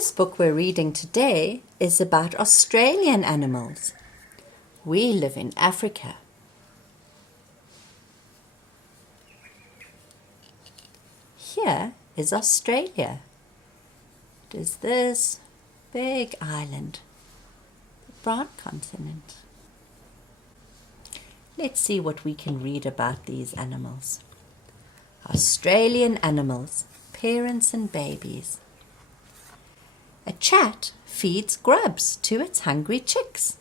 first book we're reading today is about Australian animals. We live in Africa. Here is Australia. It is this big island, the brown continent. Let's see what we can read about these animals. Australian animals, parents and babies. A chat feeds grubs to its hungry chicks.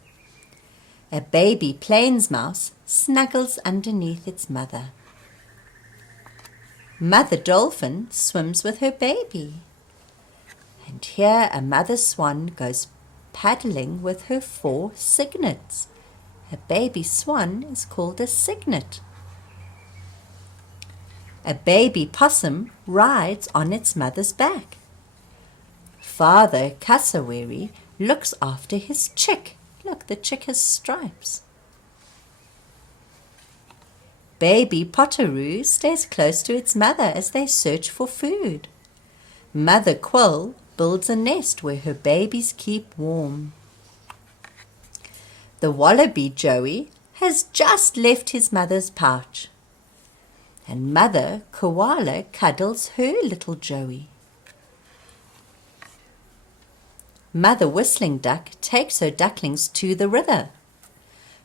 A baby plains mouse snuggles underneath its mother. Mother dolphin swims with her baby. And here a mother swan goes paddling with her 4 cygnets. A baby swan is called a cygnet. A baby possum rides on its mother's back. Father cassowary looks after his chick. Look, the chick has stripes. Baby potteroo stays close to its mother as they search for food. Mother quill builds a nest where her babies keep warm. The wallaby joey has just left his mother's pouch. And Mother koala cuddles her little joey. Mother whistling duck takes her ducklings to the river.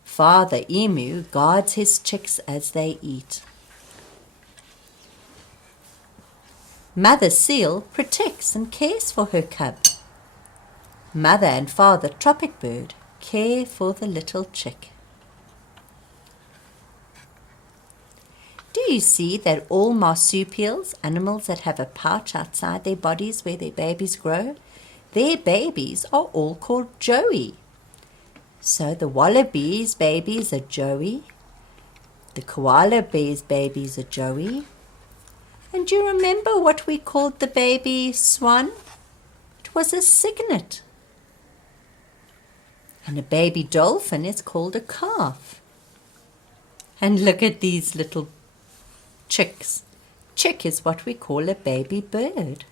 Father emu guards his chicks as they eat. Mother seal protects and cares for her cub. Mother and Father tropic bird care for the little chick. Do you see that all marsupials, animals that have a pouch outside their bodies where their babies grow, their babies are all called joey. So the wallaby's babies are joey, the koala bear's babies are joey. And do you remember what we called the baby swan? It was a cygnet. And a baby dolphin is called a calf. And look at these little chicks. Chick is what we call a baby bird.